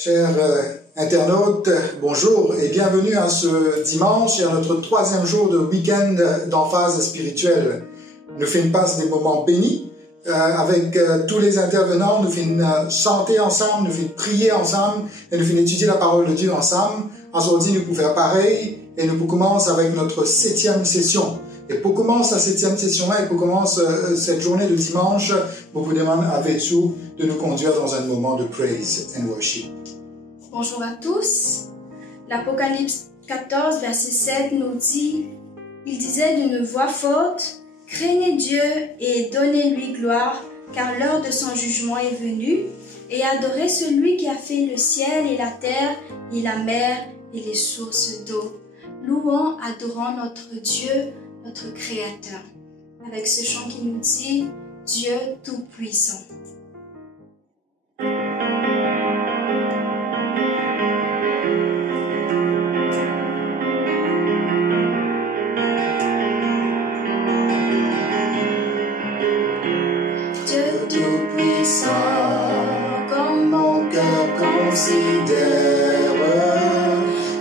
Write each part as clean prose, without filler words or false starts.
Chers internautes, bonjour et bienvenue à ce dimanche et à notre troisième jour de week-end d'emphase spirituelle. Nous faisons passer des moments bénis avec tous les intervenants, nous faisons chanter ensemble, nous faisons prier ensemble et nous faisons étudier la parole de Dieu ensemble. Aujourd'hui, nous pouvons faire pareil et nous commençons avec notre 7e session. Et pour commencer la 7e session-là et pour commencer cette journée de dimanche, je vous demande avec vous de nous conduire dans un moment de praise and worship. Bonjour à tous. L'Apocalypse 14, verset 7 nous dit « Il disait d'une voix forte, « Craignez Dieu et donnez-lui gloire, car l'heure de son jugement est venue, et adorez celui qui a fait le ciel et la terre, et la mer et les sources d'eau. Louons, adorons notre Dieu, notre Créateur. » Avec ce chant qui nous dit « Dieu Tout-Puissant ». Comme mon cœur considère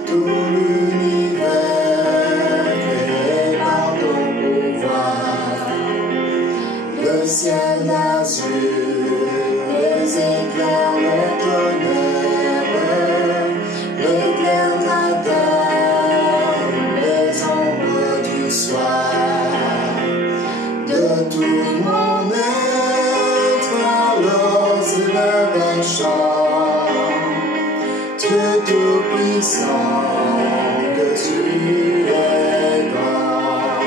tout l'univers créé par ton pouvoir, le ciel d'azur, les éclairs, le tonnerre, l'éclair matin, les ombres du soir, de tout mon le chant, Dieu Tout-Puissant, que tu es grand.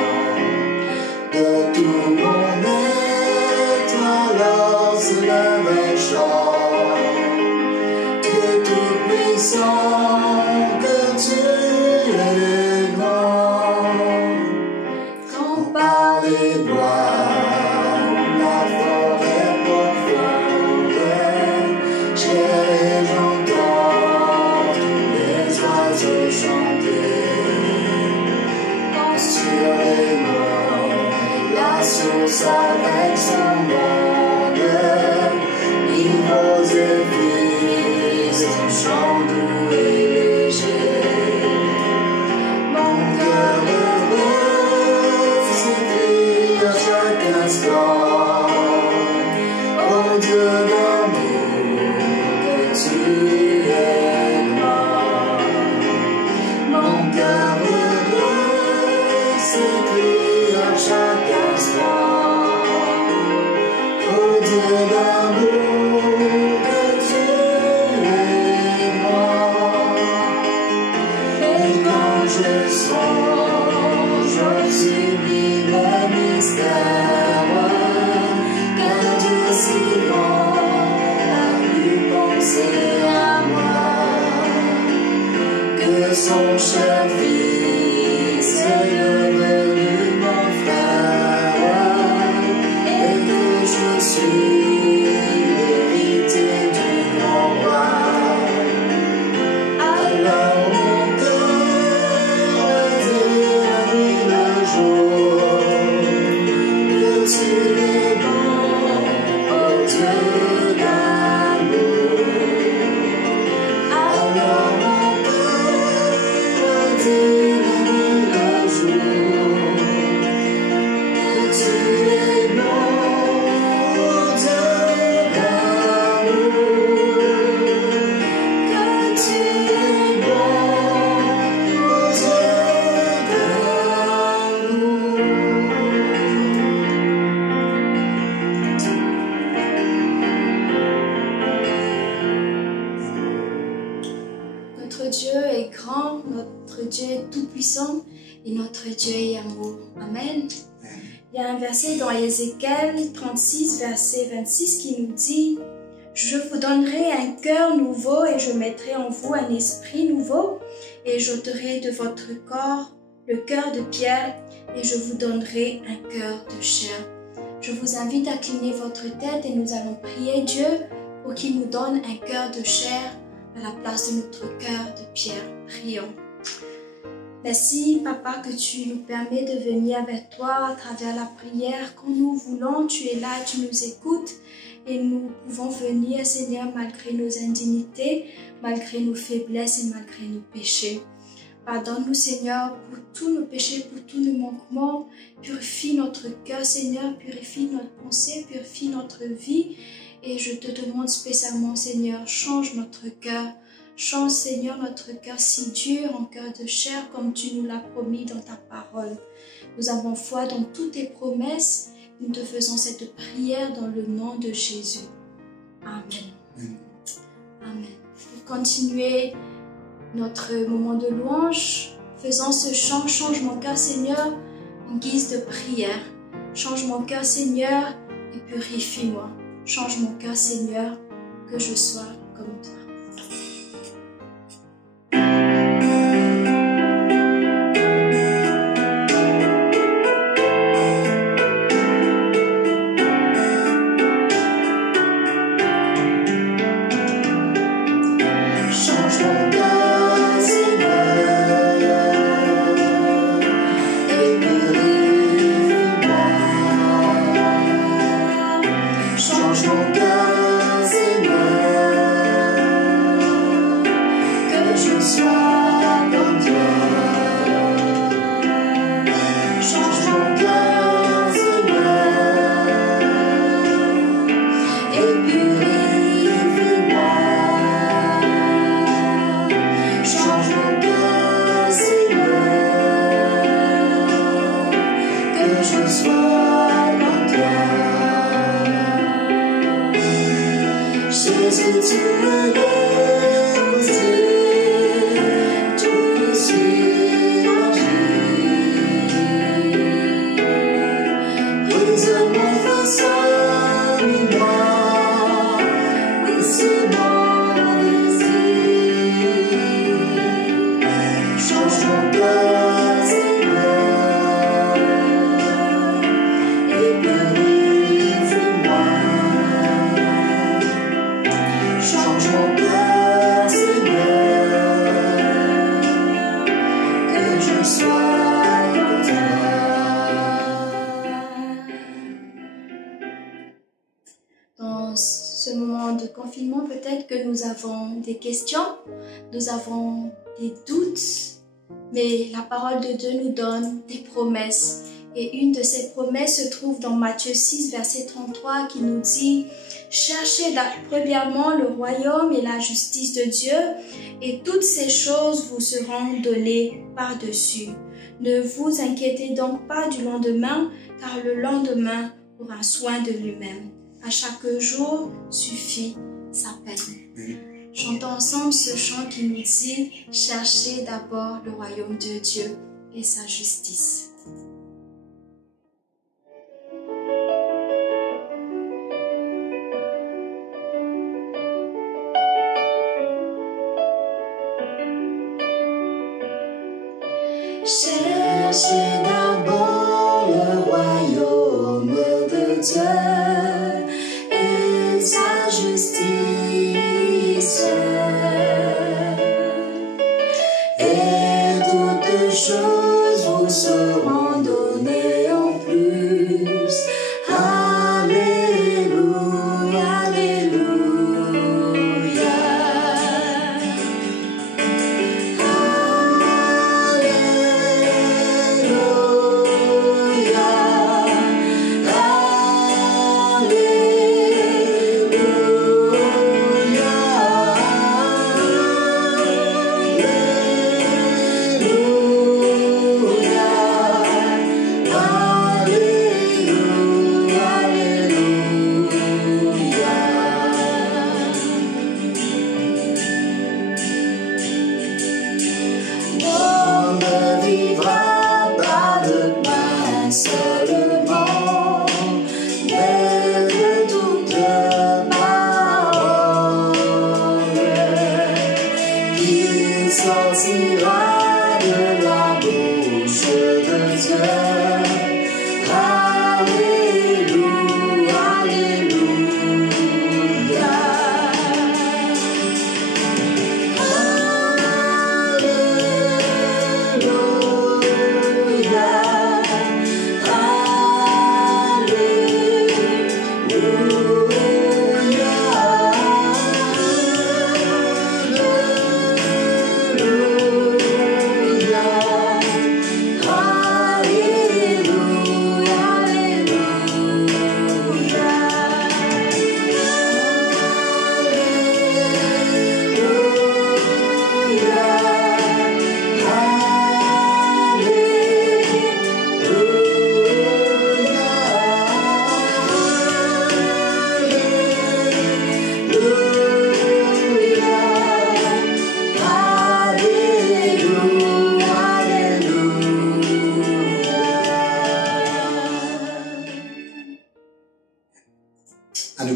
De tout mon être, alors s'élève un chant, Dieu Tout-Puissant, que tu es grand. Quand par les bois, avec son monde, niveaux et fils, son chant doux et léger. Mon cœur heureux s'écrie à chaque instant, ô Dieu d'amour, que tu es grand. Mon cœur heureux s'écrie à chaque instant, ô Dieu d'amour, que tu es grand. Et quand je songe au sublime mystère, car Dieu si grand a pu penser à moi, que son cher Fils est devenu mon frère, et que je suis l'héritier du grand roi. Alors mon cœur dit la nuit le jour, que tu es bon, ô Dieu d'amour. Alors mon cœur dit la nuit le jour, que tu es bon, ô Dieu d'amour, que tu es bon, ô Dieu d'amour. Notre Dieu est grand, notre Dieu est tout-puissant et notre Dieu est amour. Amen. Il y a un verset dans Ézéchiel 36, verset 26 qui nous dit « Je vous donnerai un cœur nouveau et je mettrai en vous un esprit nouveau et j'ôterai de votre corps le cœur de pierre et je vous donnerai un cœur de chair. » Je vous invite à cliner votre tête et nous allons prier Dieu pour qu'il nous donne un cœur de chair à la place de notre cœur de pierre. Prions. Merci, Papa, que tu nous permets de venir avec toi à travers la prière. Quand nous voulons, tu es là, tu nous écoutes et nous pouvons venir, Seigneur, malgré nos indignités, malgré nos faiblesses et malgré nos péchés. Pardonne-nous, Seigneur, pour tous nos péchés, pour tous nos manquements. Purifie notre cœur, Seigneur, purifie notre pensée, purifie notre vie. Et je te demande spécialement, Seigneur, change notre cœur. Change, Seigneur, notre cœur si dur en cœur de chair, comme tu nous l'as promis dans ta parole. Nous avons foi dans toutes tes promesses. Nous te faisons cette prière dans le nom de Jésus. Amen. Amen. Pour continuer notre moment de louange, faisons ce chant, change mon cœur, Seigneur, en guise de prière. Change mon cœur, Seigneur, et purifie-moi. Change mon cœur, Seigneur, que je sois comme toi. Nous avons des questions, nous avons des doutes, mais la parole de Dieu nous donne des promesses. Et une de ces promesses se trouve dans Matthieu 6, verset 33, qui nous dit « Cherchez premièrement le royaume et la justice de Dieu, et toutes ces choses vous seront données par-dessus. Ne vous inquiétez donc pas du lendemain, car le lendemain aura soin de lui-même. À chaque jour suffit sa peine. » Chantons ensemble ce chant qui nous dit « Cherchez d'abord le royaume de Dieu et sa justice. » Cherchez d'abord le royaume de Dieu et sa justice. Et toutes choses vous seront données en plus. Alléluia, alléluia. Alléluia.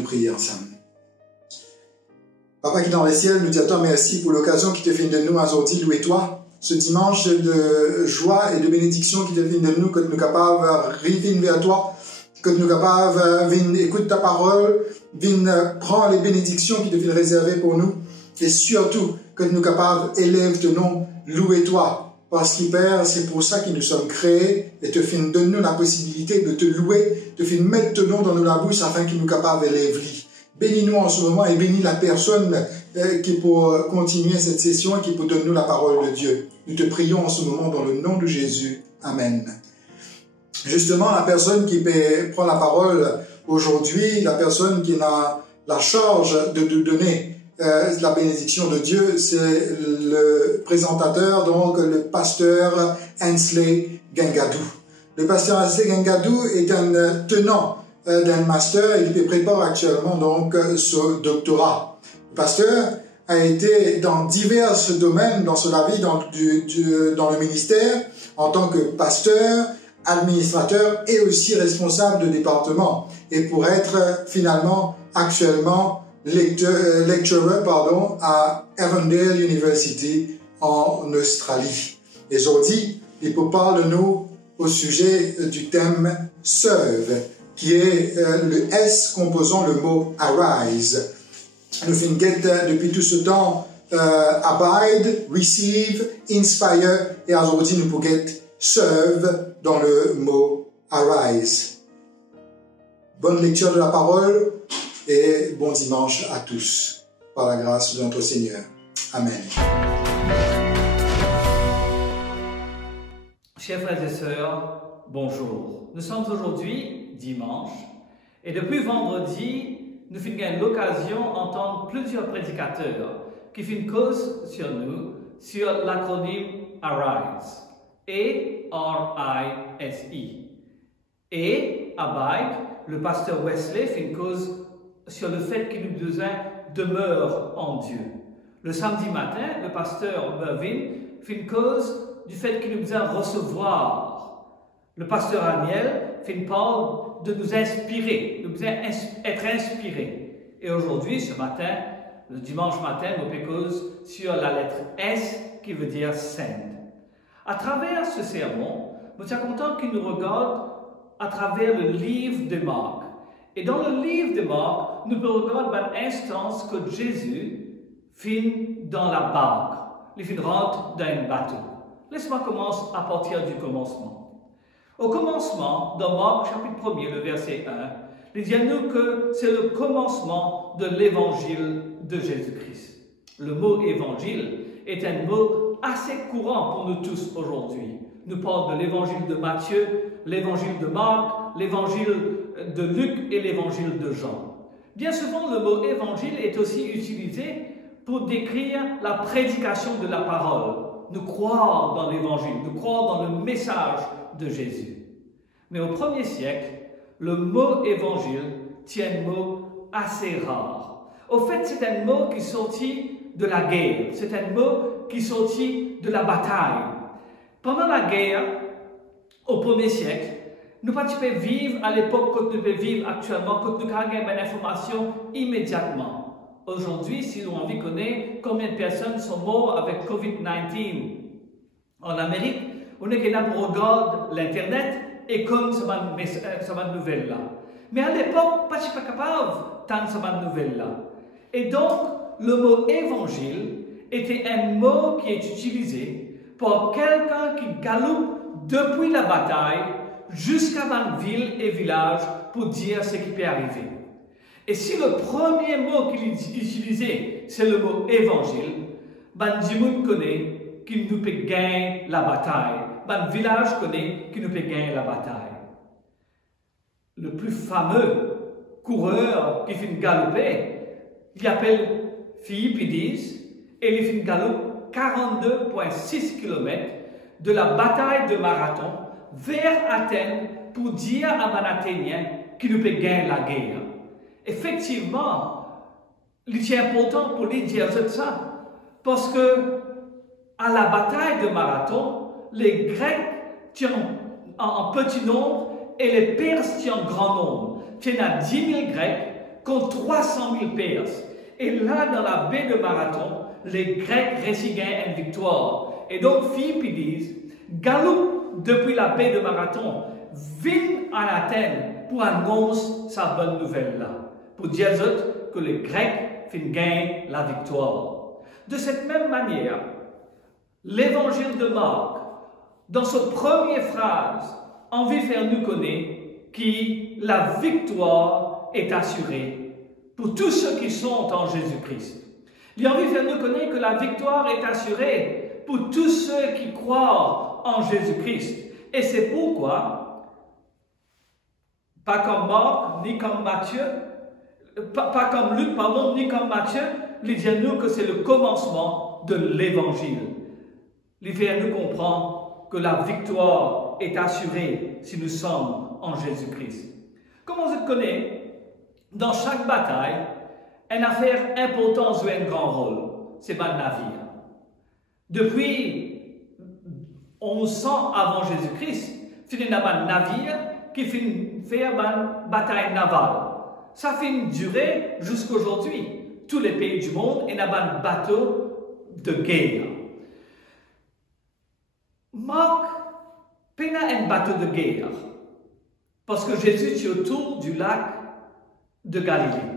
prier ensemble. Papa qui est dans les ciels, nous disons merci pour l'occasion qui te fait de nous aujourd'hui, louer toi. Ce dimanche de joie et de bénédiction qui te fait de nous, que nous sommes capables de revenir vers toi, que nous sommes capables d'écouter ta parole, de prendre les bénédictions qui te fait réserver pour nous, et surtout que nous sommes capables d'élever ton nom, louer toi. Parce qu'il Père, c'est pour ça que nous sommes créés, et te fait de nous la possibilité de te louer, te fait mettre ton nom dans nos bouche afin qu'il nous capable d'élever. Bénis-nous en ce moment et bénis la personne qui pour continuer cette session et qui pour donner nous la parole de Dieu. Nous te prions en ce moment dans le nom de Jésus. Amen. Justement, la personne qui prend la parole aujourd'hui, la personne qui a la charge de nous donner la bénédiction de Dieu, c'est le présentateur, donc le pasteur Ainsley Gangadou. Le pasteur Ainsley Gangadou est un tenant d'un master, il prépare actuellement donc ce doctorat. Le pasteur a été dans divers domaines dans sa vie, dans le ministère, en tant que pasteur, administrateur et aussi responsable de département. Et pour être finalement actuellement lecturer à Avondale University en Australie. Et aujourd'hui, il peut parler de nous au sujet du thème « Serve », qui est le S composant le mot « arise ». Nous finissons depuis tout ce temps abide, receive, inspire, et aujourd'hui nous pouvons serve dans le mot arise. Bonne lecture de la parole et bon dimanche à tous, par la grâce de notre Seigneur. Amen. Chers frères et sœurs, bonjour. Nous sommes aujourd'hui dimanche et depuis vendredi, nous avons l'occasion d'entendre plusieurs prédicateurs qui font une cause sur nous, sur l'acronyme ARISE. A-R-I-S-E. Et Abide, le pasteur Wesley, fait une cause sur le fait que nous devons demeurer en Dieu. Le samedi matin, le pasteur Mervyn fait une cause du fait que nous devons recevoir. Le pasteur Aniel fait une parole de nous inspirer, nous devons être inspirés. Et aujourd'hui, ce matin, le dimanche matin, nous fait cause sur la lettre S qui veut dire send. À travers ce sermon, nous sommes contents qu'il nous regarde à travers le livre de Marc. Et dans le livre de Marc, nous pouvons regarder une instance que Jésus finit dans la barque. Il rentre dans un bateau. Laisse-moi commencer à partir du commencement. Au commencement, dans Marc chapitre 1er, le verset 1, il dit à nous que c'est le commencement de l'évangile de Jésus-Christ. Le mot évangile est un mot assez courant pour nous tous aujourd'hui. Nous parlons de l'évangile de Matthieu, l'évangile de Marc, l'évangile de Luc et l'évangile de Jean. Bien souvent, le mot évangile est aussi utilisé pour décrire la prédication de la parole. Nous croire dans l'évangile, nous croire dans le message de Jésus. Mais au 1er siècle, le mot évangile tient un mot assez rare. Au fait, c'est un mot qui est sorti de la guerre, c'est un mot qui est sorti de la bataille. Pendant la guerre, au 1er siècle, nous ne pouvons pas vivre à l'époque que nous pouvons vivre actuellement, que nous avons une information immédiatement. Aujourd'hui, si nous envie de connaître combien de personnes sont mortes avec COVID-19 en Amérique, on est là pour regarder l'Internet et comme ça nouvelle là. Mais à l'époque, pas capable tant cette nouvelle là. Et donc, le mot évangile était un mot qui est utilisé pour quelqu'un qui galope depuis la bataille jusqu'à une ville et village pour dire ce qui peut arriver. Et si le premier mot qu'il utilisait, c'est le mot évangile, ben du monde connaît qu'il nous peut gagner la bataille. Ben village connaît qu'il nous peut gagner la bataille. Le plus fameux coureur qui fait une galoper, il appelle Philippides et il fait une galope 42,6 km de la bataille de Marathon vers Athènes pour dire à un Athénien qu'il nous peut gagner la guerre. Effectivement, il est important pour lui dire ça, parce que à la bataille de Marathon, les Grecs tiennent en petit nombre et les Perses tiennent en grand nombre. Il y a 10 000 Grecs contre 300 000 Perses. Et là, dans la baie de Marathon, les Grecs récitaient une victoire. Et donc, Philippe dit, Galoup depuis la baie de Marathon, vient en Athènes pour annoncer sa bonne nouvelle-là, pour dire que les Grecs gagnent la victoire. De cette même manière, l'évangile de Marc, dans sa première phrase, envie de faire nous connaître que la victoire est assurée pour tous ceux qui sont en Jésus-Christ. Il a envie de faire nous connaître que la victoire est assurée pour tous ceux qui croient en Jésus-Christ. Et c'est pourquoi, pas comme Marc, ni comme Matthieu, pas comme Luc, pardon, ni comme Matthieu, il dit à nous que c'est le commencement de l'évangile. Il fait nous comprendre que la victoire est assurée si nous sommes en Jésus-Christ. Comme on se connaît, dans chaque bataille, une affaire importante joue un grand rôle. C'est le navire. Depuis 1100 avant Jésus-Christ, il y a un navire qui fait une bataille navale. Ça fait durer jusqu'à aujourd'hui. Tous les pays du monde, il y a un bateau de guerre. Marc peine un bateau de guerre parce que Jésus est autour du lac de Galilée.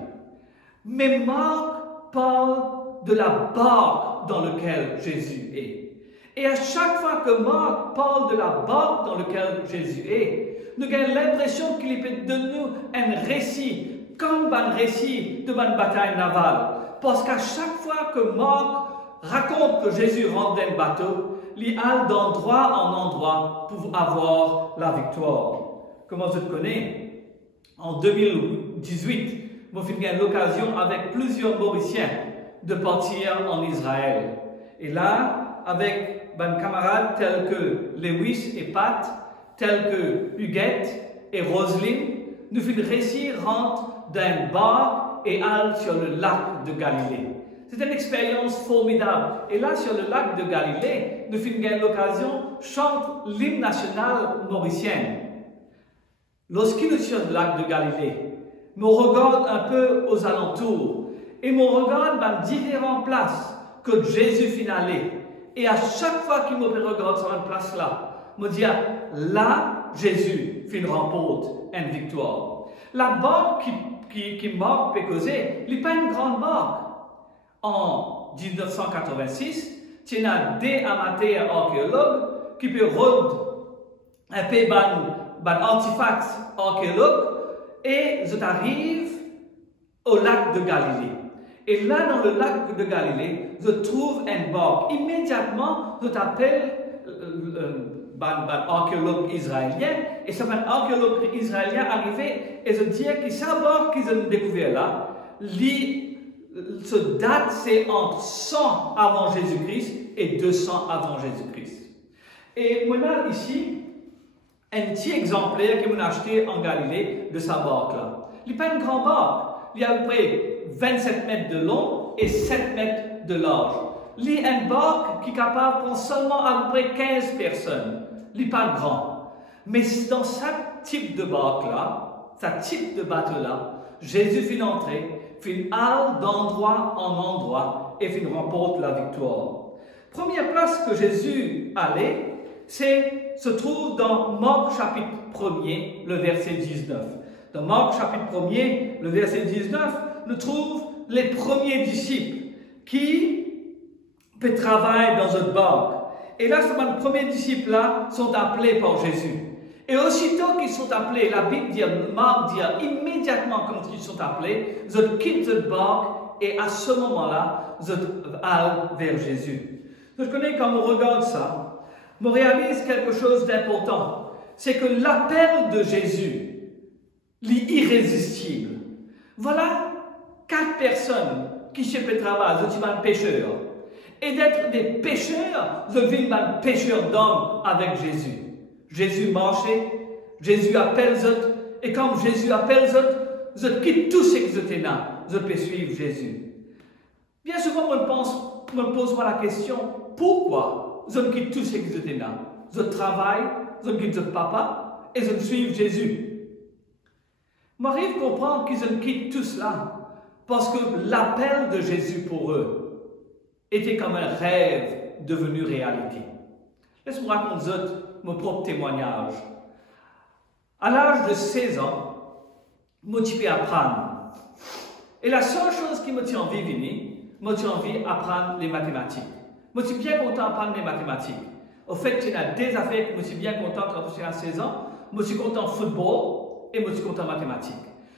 Mais Marc parle de la barque dans laquelle Jésus est. Et à chaque fois que Marc parle de la barque dans laquelle Jésus est, nous avons l'impression qu'il peut donner un récit, comme un récit de une bataille navale. Parce qu'à chaque fois que Marc raconte que Jésus rentre dans un bateau, il a d'endroit en endroit pour avoir la victoire. Comment je te connais? En 2018, j'ai eu l'occasion avec plusieurs Mauriciens de partir en Israël. Et là, avec mes camarades tels que Lewis et Pat, tels que Huguette et Roselyne, nous faisons récit rentre d'un bar et aller sur le lac de Galilée. C'est une expérience formidable. Et là, sur le lac de Galilée, nous avons l'occasion de chanter l'hymne national mauricien. Lorsqu'il est sur le lac de Galilée, nous regardons un peu aux alentours et nous regardons dans différentes places que Jésus finit allé. Et à chaque fois qu'il me regarde sur une place là, me dit là, Jésus remporte une victoire. La barque qui Marc peut causer, il n'est pas une grande barque. En 1986, il y a des amateurs archéologues qui peuvent rôder un peu d'artefacts archéologues et ils arrivent au lac de Galilée. Et là, dans le lac de Galilée, je trouve une barque. Immédiatement, je t'appelle un archéologue israélien, et c'est un archéologue israélien arrivé, et je dis que sa barque qu'ils ont découvert là, ce date, c'est entre 100 avant Jésus-Christ et 200 avant Jésus-Christ. Et on a ici un petit exemplaire que l'on a acheté en Galilée de sa barque là. Il n'est pas une grande barque, il y a à peu près 27 mètres de long et 7 mètres de large. Il y a une barque qui est capable de prendre seulement à peu près 15 personnes. Il n'est pas grand. Mais dans ce type de barque-là, ce type de bateau-là, Jésus fait entrer, fait aller d'endroit en endroit et fait remporte la victoire. Première place que Jésus allait, se trouve dans Marc chapitre 1er, le verset 19. Dans Marc chapitre 1er, le verset 19, nous trouvons les premiers disciples qui peut travailler dans une barque. Et là, ces premiers disciples-là sont appelés par Jésus. Et aussitôt qu'ils sont appelés, la Bible dit, Marc dit, immédiatement quand ils sont appelés, ils quittent cette barque et à ce moment-là, ils allent vers Jésus. Je connais quand on regarde ça, on réalise quelque chose d'important. C'est que l'appel de Jésus est irrésistible. Voilà 4 personnes qui se travaillent, je suis un pêcheur. Et d'être des pêcheurs, je vis un pêcheur d'hommes avec Jésus. Jésus marchait, Jésus appelle eux, et quand Jésus appelle eux, je quitte tout ce que j'étais là, je peux suivre Jésus. Bien souvent, on me pose la question, pourquoi je quitte tout ce que j'étais là? Je travaille, je quitte le papa, et je suis Jésus. M'arrive à comprendre qu'ils ont quitté tout cela parce que l'appel de Jésus pour eux était comme un rêve devenu réalité. Laisse-moi raconter mon propre témoignage. À l'âge de 16 ans, je me suis apprendre. Et la seule chose qui me tient envie de venir, me tient envie d'apprendre les mathématiques. Je suis bien content d'apprendre les mathématiques. Au fait, il y a des affaires que je suis bien content quand je suis à 16 ans. Je suis content de football et je suis content de mathématiques.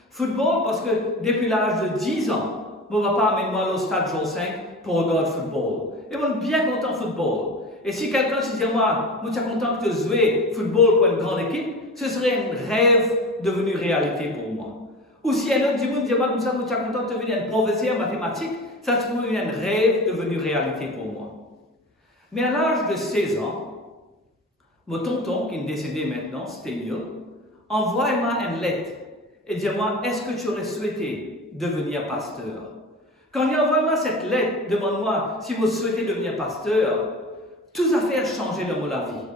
Football parce que depuis l'âge de 10 ans, mon papa amène moi au stade Joel 5 pour regarder le football. Et je suis bien content de football. Et si quelqu'un se dit à moi, je suis content de jouer football pour une grande équipe, ce serait un rêve devenu réalité pour moi. Ou si un autre du monde dit, comme ça, je suis content de devenir un professeur en mathématiques, ça serait un rêve devenu réalité pour moi. Mais à l'âge de 16 ans, mon tonton, qui est décédé maintenant, c'était mieux, envoie-moi une lettre et dis-moi, est-ce que tu aurais souhaité devenir pasteur? Quand il envoie-moi cette lettre, demande-moi si vous souhaitez devenir pasteur, tout a fait changer dans ma vie.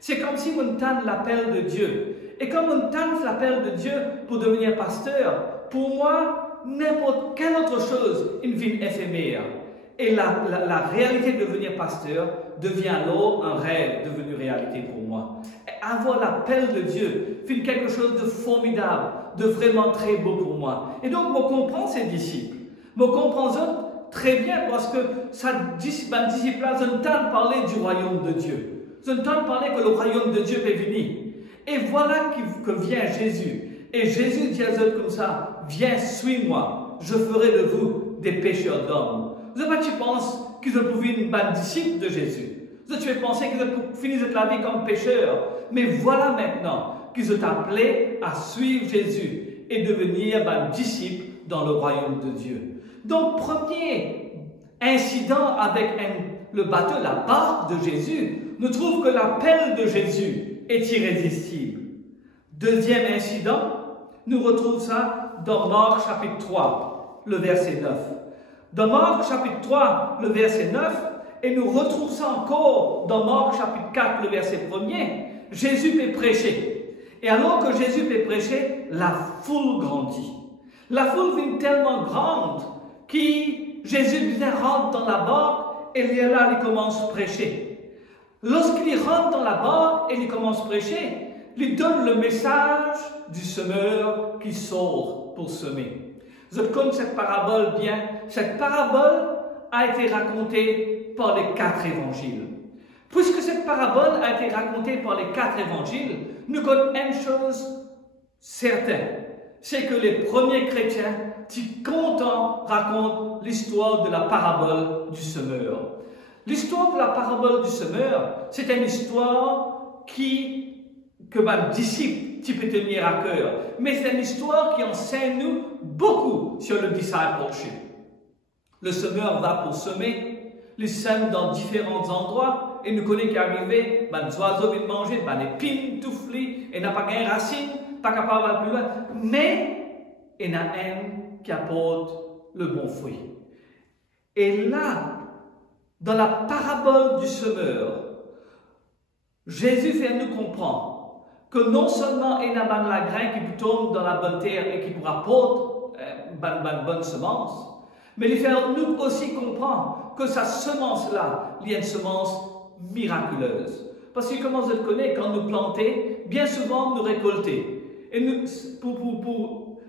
C'est comme si on tente l'appel de Dieu. Et comme on tente l'appel de Dieu pour devenir pasteur, pour moi, n'importe quelle autre chose, une vie éphémère. Et la réalité de devenir pasteur devient alors un rêve devenu réalité pour moi. Et avoir l'appel de Dieu fait quelque chose de formidable, de vraiment très beau pour moi. Et donc, je comprends ces disciples. Je comprends eux très bien parce que ma disciple-là, je entends parler du royaume de Dieu. Je entends parler que le royaume de Dieu est venu. Et voilà que vient Jésus. Et Jésus dit à eux comme ça, viens, suis-moi, je ferai de vous des pécheurs d'hommes. Je ne sais pas si tu penses qu'ils ont trouvé une bonne disciple de Jésus. Tu vas penser qu'ils ont fini la vie comme pécheurs. Mais voilà maintenant qu'ils ont appelé à suivre Jésus et devenir disciples dans le royaume de Dieu. Donc, premier incident avec le bateau, la barque de Jésus, nous trouve que l'appel de Jésus est irrésistible. Deuxième incident, nous retrouvons ça dans Marc chapitre 3, le verset 9. Dans Marc chapitre 3, le verset 9, et nous retrouvons ça encore dans Marc chapitre 4, le verset 1er, Jésus peut prêcher. Et alors que Jésus peut prêcher, la foule grandit. La foule devient tellement grande que Jésus rentre dans la barque et là, il commence à prêcher. Lorsqu'il rentre dans la barque et il commence à prêcher, il donne le message du semeur qui sort pour semer. Vous connaissez cette parabole bien. Cette parabole a été racontée par les 4 évangiles. Puisque cette parabole a été racontée par les 4 évangiles, nous connaissons une chose certaine. C'est que les premiers chrétiens, contents, racontent l'histoire de la parabole du semeur. L'histoire de la parabole du semeur, c'est une histoire que ma disciple peut tenir à cœur. Mais c'est une histoire qui enseigne nous beaucoup sur le discipleship. Le semeur va pour semer, il sème dans différents endroits, et nous connaissons qu'arrivé, les oiseaux viennent manger, les épines toufflées, et n'a pas de racine, pas capable d'aller plus loin. Mais il y en a un qui apporte le bon fruit. Et là, dans la parabole du semeur, Jésus fait nous comprendre que non seulement il y a la graine qui tombe dans la bonne terre et qui pourra apporter une bonne semence, mais il fait nous aussi comprendre que sa semence-là, il y a une semence miraculeuse. Parce que comme vous le connaissez, quand nous plantons, bien souvent nous récoltons. Et nous,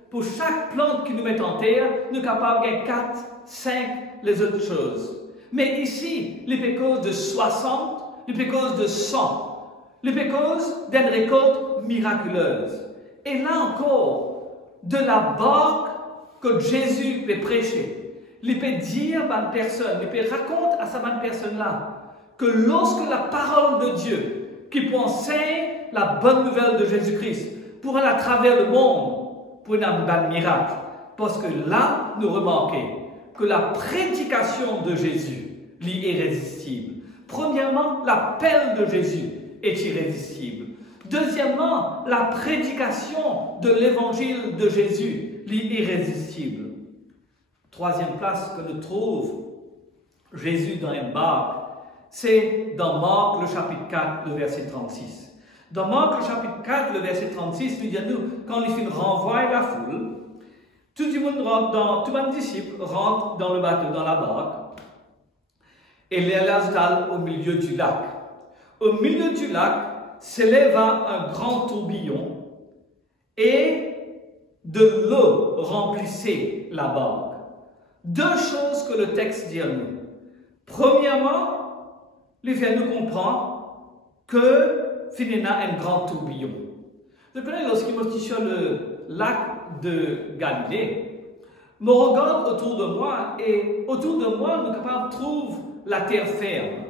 pour chaque plante qui nous met en terre, nous sommes capables de gagner 4, 5 les autres choses. Mais ici, il est cause de 60, il est cause de 100. Il est cause d'une récolte miraculeuse. Et là encore, de la barque que Jésus peut prêcher, il peut dire à une personne, il peut raconter à cette personne-là, que lorsque la parole de Dieu, qui peut enseigner la bonne nouvelle de Jésus-Christ, pour aller à travers le monde, pour un miracle, parce que là, nous remarquons que la prédication de Jésus est irrésistible. Premièrement, l'appel de Jésus est irrésistible. Deuxièmement, la prédication de l'évangile de Jésus est irrésistible. Troisième place que nous trouve Jésus dans une barque, c'est dans Marc le chapitre 4, le verset 36. Dans Marc, le chapitre 4, le verset 36, nous dit à nous, quand les filles renvoient la foule, tout le monde disciple rentre dans le bateau, dans la barque, et les installe au milieu du lac. Au milieu du lac s'élève un grand tourbillon, et de l'eau remplissait la barque. Deux choses que le texte dit à nous. Premièrement, les filles nous comprennent que finalement un grand tourbillon. Vous connaissez, lorsqu'il me sur le lac de Galilée, je regarde autour de moi et autour de moi, nous sommes capables de trouver la terre ferme.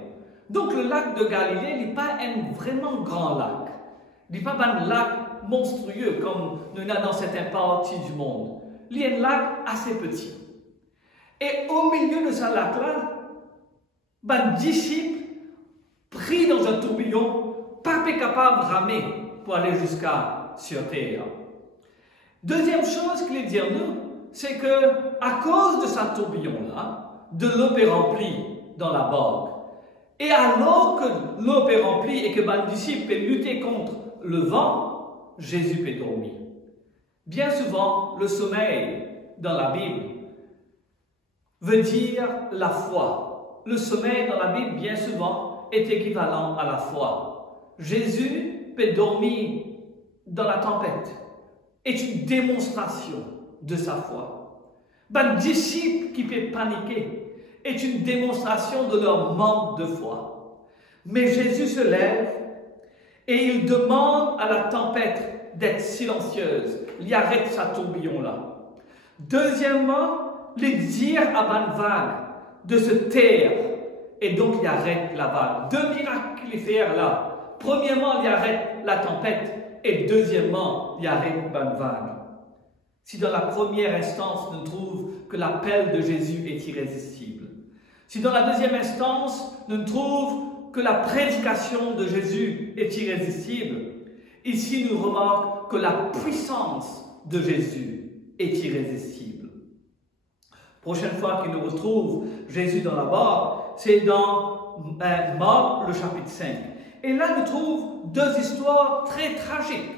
Donc le lac de Galilée n'est pas un vraiment grand lac. Il n'est pas un lac monstrueux comme nous avons dans certaines parties du monde. Il est un lac assez petit. Et au milieu de ce lac-là, un disciple pris dans un tourbillon, pas capable de ramer pour aller jusqu'à sur terre. Deuxième chose qu'il dit à nous, c'est que à cause de ce tourbillon-là, de l'eau est remplie dans la barque. Et alors que l'eau est remplie et que le disciple peut lutter contre le vent, Jésus peut dormir. Bien souvent, le sommeil dans la Bible veut dire la foi. Le sommeil dans la Bible, bien souvent, est équivalent à la foi. Jésus peut dormir dans la tempête. Est une démonstration de sa foi. Un disciple qui peut paniquer est une démonstration de leur manque de foi. Mais Jésus se lève et il demande à la tempête d'être silencieuse. Il arrête sa tourbillon-là. Deuxièmement, il dit à la vague de se taire et donc il arrête la vague. Deux miracles qu'il fait là. Premièrement, il arrête la tempête et deuxièmement, il arrête la vague. Si dans la première instance, nous trouvons que l'appel de Jésus est irrésistible. Si dans la deuxième instance, nous trouvons que la prédication de Jésus est irrésistible, ici nous remarquons que la puissance de Jésus est irrésistible. Prochaine fois qu'il nous retrouve Jésus dans la barque, c'est dans Marc, le chapitre 5. Et là, nous trouvons deux histoires très tragiques.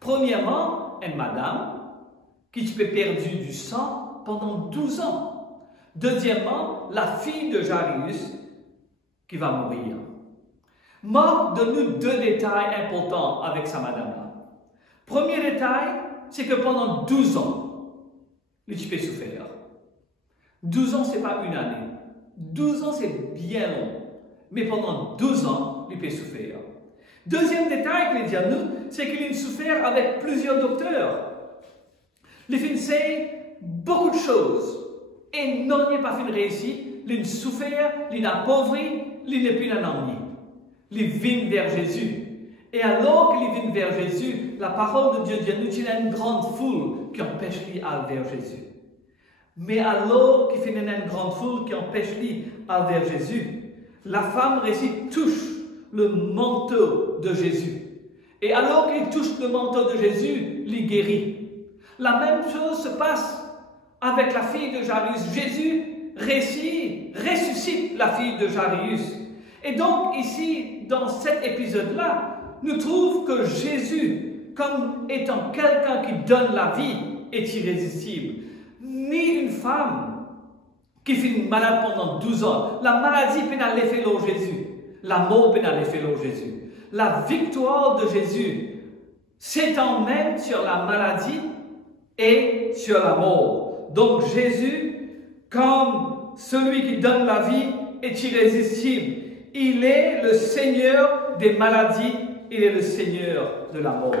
Premièrement, une madame qui s'est perdue du sang pendant 12 ans. Deuxièmement, la fille de Jairus qui va mourir. Marc donne-nous deux détails importants avec sa madame-là. Premier détail, c'est que pendant 12 ans, il a souffert. 12 ans, ce n'est pas une année. 12 ans, c'est bien long. Mais pendant 12 ans, il peut souffrir. Deuxième détail qu'il dit à nous, c'est qu'il a souffert avec plusieurs docteurs. Il a fait beaucoup de choses. Et non, il n'a pas fait de réussite. Il a souffert, il a appauvri, il n'est plus un ami. Il vient vers Jésus. Et alors qu'il vient vers Jésus, la parole de Dieu dit à nous qu'il y a une grande foule qui empêche lui d'aller vers Jésus. Mais alors qu'il fait une grande foule qui empêche lui d'aller vers Jésus, la femme récite touche le manteau de Jésus. Et alors qu'il touche le manteau de Jésus, il guérit. La même chose se passe avec la fille de Jairus. Jésus ressuscite la fille de Jairus. Et donc ici, dans cet épisode-là, nous trouvons que Jésus, comme étant quelqu'un qui donne la vie, est irrésistible. Ni une femme qui fait une malade pendant 12 ans. La maladie peut aller faire Jésus. La mort peut aller faire Jésus. La victoire de Jésus s'étend même sur la maladie et sur la mort. Donc Jésus, comme celui qui donne la vie, est irrésistible. Il est le Seigneur des maladies, il est le Seigneur de la mort.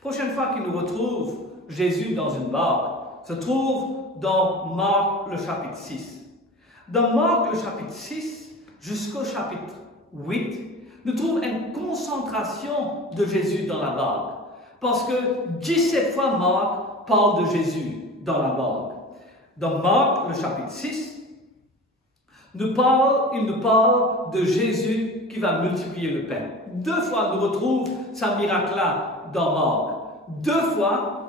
Prochaine fois qu'il nous retrouve, Jésus dans une barque, se trouve dans Marc le chapitre 6. Dans Marc le chapitre 6 jusqu'au chapitre 8, nous trouvons une concentration de Jésus dans la barque. Parce que 17 fois Marc parle de Jésus dans la barque. Dans Marc le chapitre 6, il nous parle de Jésus qui va multiplier le pain. 2 fois nous retrouvons ce miracle-là dans Marc. 2 fois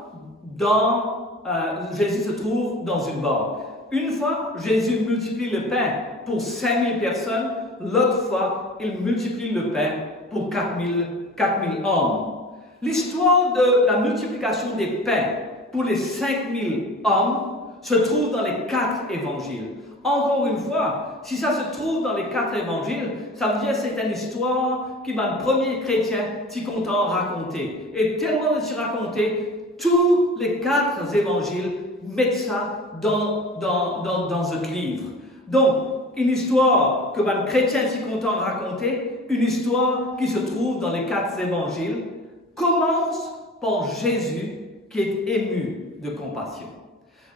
Jésus se trouve dans une barque. Une fois, Jésus multiplie le pain pour 5000 personnes. L'autre fois, il multiplie le pain pour 4000 4000 hommes. L'histoire de la multiplication des pains pour les 5000 hommes se trouve dans les 4 évangiles. Encore une fois, si ça se trouve dans les 4 évangiles, ça veut dire que c'est une histoire qui m'a le premier chrétien si content raconter. Et tellement de s'y raconter, tous les 4 évangiles mettent ça dans ce livre. Donc, une histoire que le chrétien si content raconter, une histoire qui se trouve dans les 4 évangiles, commence par Jésus qui est ému de compassion.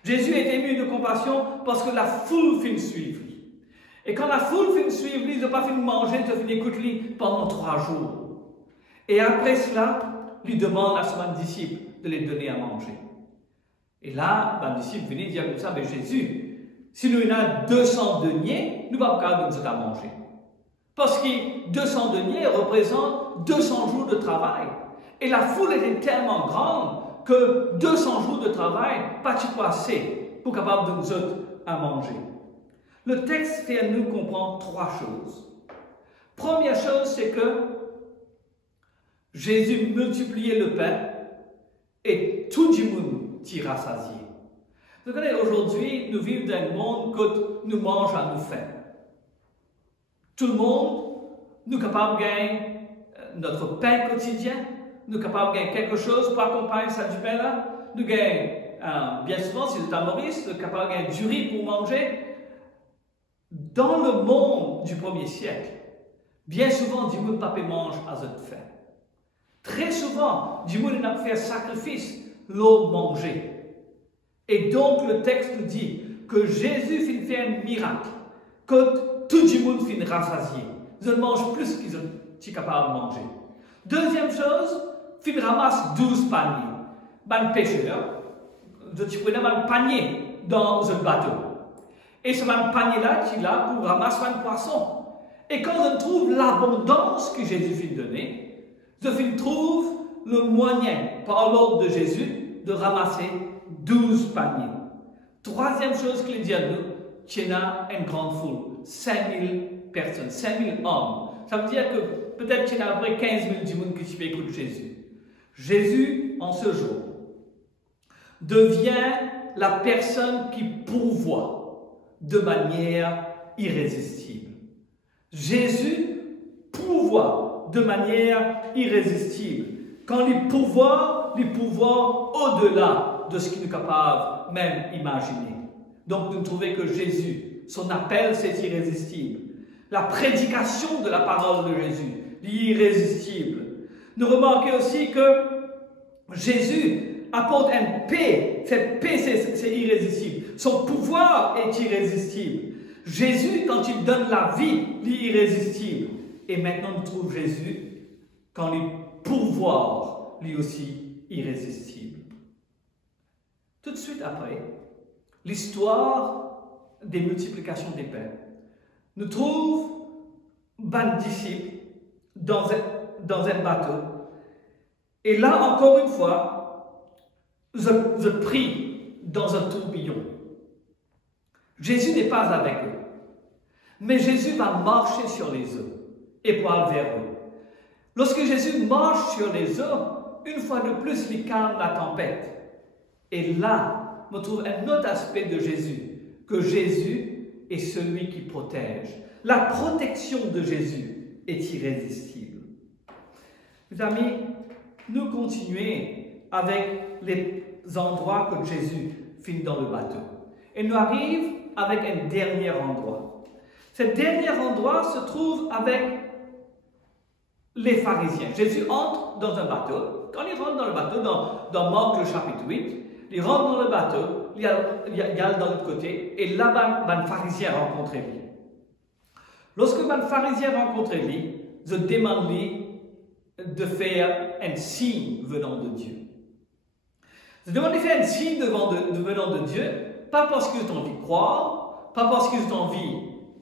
Jésus est ému de compassion parce que la foule finit suivre lui. Et quand la foule finit suivre lui, ils n'ont pas fini de manger, ils ont fini d'écouter lui pendant 3 jours. Et après cela, lui demande à son disciple de les donner à manger. Et là, le disciple vient dire comme ça, mais Jésus, si nous avons 200 deniers, nous ne pouvons pas nous à manger. Parce que 200 deniers représentent 200 jours de travail. Et la foule était tellement grande que 200 jours de travail, pas assez pour capable de nous autres à manger. Le texte fait à nous comprendre 3 choses. Première chose, c'est que Jésus multipliait le pain et tout le monde s'y rassasié. Vous savez, aujourd'hui, nous vivons dans un monde que nous mangeons à nous faim. Tout le monde, nous sommes capables de gagner notre pain quotidien. Nous sommes capables de gagner quelque chose pour accompagner ça du pain là. Nous gagnons, bien souvent, si vous êtes à Maurice, nous sommes capables de gagner du riz pour manger. Dans le monde du 1er siècle, bien souvent, du monde ne mange à cette faim. Très souvent, du monde n'a pas fait un sacrifice, l'eau manger. Et donc, le texte nous dit que Jésus finit faire un miracle, que tout le monde finit rassasié. Ils mangent plus qu'ils sont capables de manger. Deuxième chose, il ramasse 12 paniers. Un pêcheur, tu prenais un panier dans un bateau. Et ce panier-là, tu l'as pour ramasser un poisson. Et quand on trouve l'abondance que Jésus fit donner, on trouve le moyen, par l'ordre de Jésus, de ramasser 12 paniers. Troisième chose qu'il dit à nous, qu'il y a une grande foule, 5000 personnes, 5000 hommes. Ça veut dire que peut-être qu'il y a à peu près 15 000 du monde qui écoutent Jésus. Jésus, en ce jour, devient la personne qui pourvoit de manière irrésistible. Jésus pourvoit de manière irrésistible. Quand il pourvoit au-delà de ce qu'il est capable même imaginer. Donc, nous trouvons que Jésus, son appel, c'est irrésistible. La prédication de la parole de Jésus, l'irrésistible. Nous remarquons aussi que Jésus apporte une paix. Cette paix, c'est irrésistible. Son pouvoir est irrésistible. Jésus, quand il donne la vie, il est irrésistible. Et maintenant, nous trouvons Jésus quand il pourvoit, lui aussi, irrésistible. Tout de suite après, l'histoire des multiplications des pains nous trouve un disciple dans un bateau. Et là, encore une fois, je prie dans un tourbillon. Jésus n'est pas avec eux. Mais Jésus va marcher sur les eaux et pour aller vers eux. Lorsque Jésus marche sur les eaux, une fois de plus, il calme la tempête. Et là, on trouve un autre aspect de Jésus, que Jésus est celui qui protège. La protection de Jésus est irrésistible. Mes amis, nous continuons avec les endroits que Jésus finit dans le bateau. Et nous arrivons avec un dernier endroit. Ce dernier endroit se trouve avec les pharisiens. Jésus entre dans un bateau. Quand il rentre dans le bateau, dans Marc le chapitre 8, il rentre dans le bateau, il y a dans l'autre côté, et là-bas, un pharisien rencontre lui. Lorsque un pharisien rencontre lui, je demande lui de faire un signe venant de Dieu. Je demande de faire un signe venant de Dieu, pas parce qu'ils ont envie de croire, pas parce qu'ils ont envie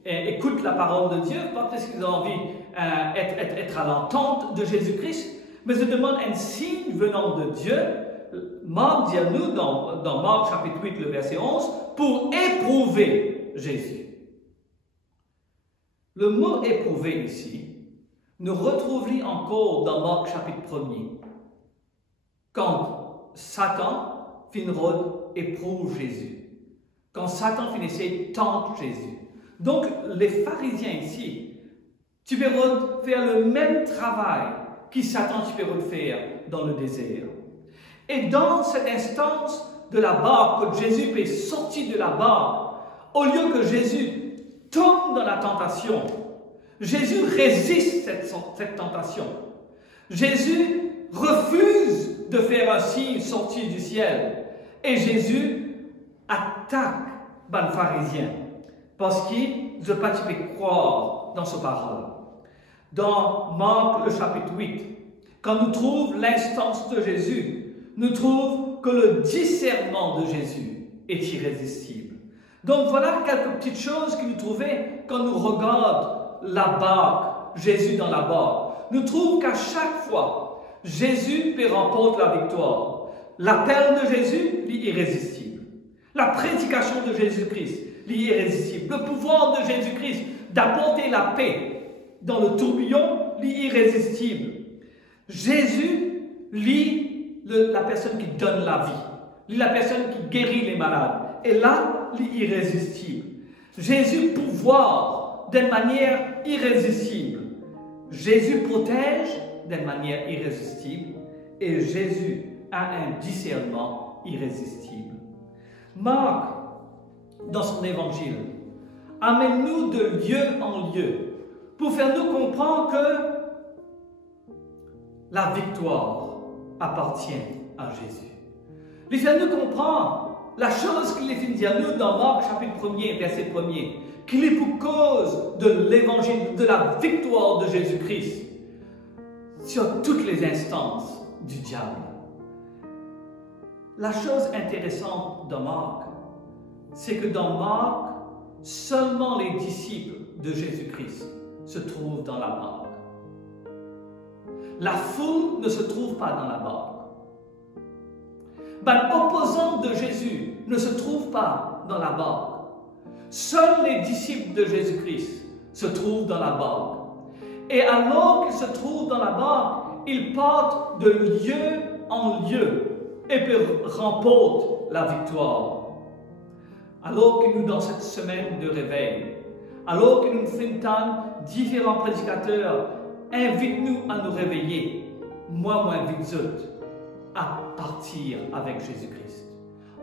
d'écouter la parole de Dieu, pas parce qu'ils ont envie d'être à l'entente de Jésus-Christ, mais je demande un signe venant de Dieu. Marc dit à nous, dans Marc chapitre 8, le verset 11, pour éprouver Jésus. Le mot éprouver ici nous retrouvons encore dans Marc chapitre 1er, quand Satan finirod éprouve Jésus, quand Satan finissait tente Jésus. Donc les pharisiens ici, tu peux faire le même travail que Satan tu peux faire dans le désert. Et dans cette instance de la barque, quand Jésus est sorti de la barque, au lieu que Jésus tombe dans la tentation, Jésus résiste cette tentation. Jésus refuse de faire un signe sorti du ciel. Et Jésus attaque les pharisiens parce qu'ils ne peuvent pas croire dans sa parole. Dans Marc, le chapitre 8, quand nous trouvons l'instance de Jésus, nous trouvons que le discernement de Jésus est irrésistible. Donc voilà quelques petites choses que nous trouvons quand nous regardons la barque, Jésus dans la barque. Nous trouvons qu'à chaque fois, Jésus peut remporter la victoire. L'appel de Jésus est irrésistible. La prédication de Jésus-Christ est irrésistible. Le pouvoir de Jésus-Christ d'apporter la paix dans le tourbillon est irrésistible. Jésus lit la personne qui donne la vie, lit la personne qui guérit les malades. Et là, il est irrésistible. Jésus pouvoir d'une manière irrésistible. Jésus protège d'une manière irrésistible. Et Jésus a un discernement irrésistible. Marc, dans son évangile, amène-nous de lieu en lieu pour faire nous comprendre que la victoire appartient à Jésus. Il fait nous comprendre la chose qu'il est dit à nous dans Marc chapitre 1er, verset 1er, qu'il est pour cause de l'évangile, de la victoire de Jésus-Christ sur toutes les instances du diable. La chose intéressante dans Marc, c'est que dans Marc, seulement les disciples de Jésus-Christ se trouvent dans la barque. La foule ne se trouve pas dans la barque. L'opposant de Jésus ne se trouve pas dans la barque. Seuls les disciples de Jésus-Christ se trouvent dans la barque. Et alors qu'ils se trouvent dans la barque, ils partent de lieu en lieu et remportent la victoire. Alors que nous, dans cette semaine de réveil, alors que nous finissons différents prédicateurs, invite-nous à nous réveiller. Moi invite eux à partir avec Jésus-Christ.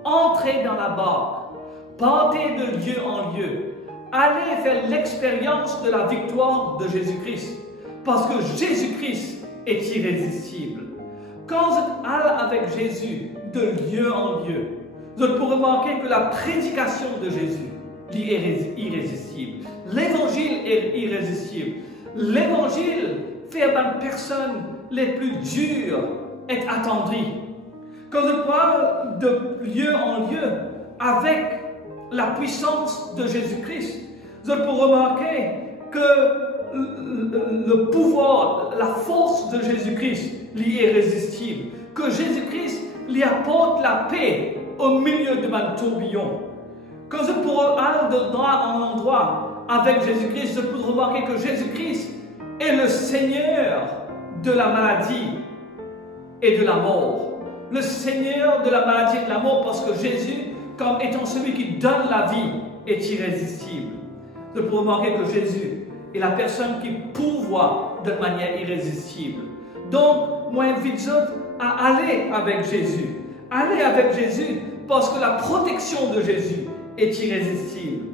Entrez dans la barque, partez de lieu en lieu, allez faire l'expérience de la victoire de Jésus-Christ, parce que Jésus-Christ est irrésistible. Quand vous allez avec Jésus de lieu en lieu, vous pourrez remarquer que la prédication de Jésus est irrésistible. L'évangile est irrésistible. L'évangile fait les personnes les plus dures être attendries. Quand je parle de lieu en lieu, avec la puissance de Jésus-Christ, vous pourrez remarquer que le pouvoir, la force de Jésus-Christ est irrésistible. Que Jésus-Christ lui apporte la paix au milieu de mon tourbillon. Quand je pourrai aller d'endroit en endroit avec Jésus-Christ, je peux remarquer que Jésus-Christ est le Seigneur de la maladie et de la mort. Le Seigneur de la maladie et de la mort, parce que Jésus, comme étant celui qui donne la vie, est irrésistible. Je peux remarquer que Jésus est la personne qui pourvoit de manière irrésistible. Donc, moi, j'invite à aller avec Jésus. Allez avec Jésus parce que la protection de Jésus est irrésistible.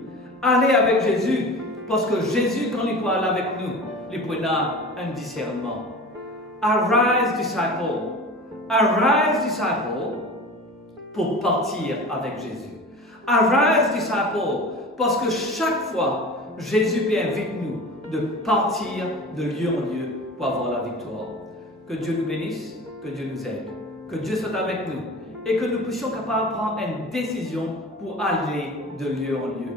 Allez avec Jésus parce que Jésus, quand il peut aller avec nous, il peut avoir un discernement. Arise, disciple. Arise, disciple, pour partir avec Jésus. Arise, disciple, parce que chaque fois, Jésus invite nous de partir de lieu en lieu pour avoir la victoire. Que Dieu nous bénisse, que Dieu nous aide, que Dieu soit avec nous et que nous puissions capables de prendre une décision pour aller de lieu en lieu.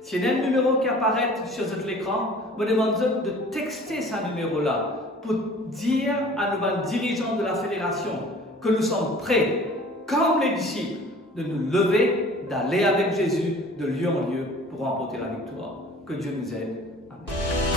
S'il y a un numéro qui apparaît sur l'écran, je vous demande de texter ce numéro-là pour dire à nos dirigeants de la fédération que nous sommes prêts, comme les disciples, de nous lever, d'aller avec Jésus de lieu en lieu pour remporter la victoire. Que Dieu nous aide. Amen.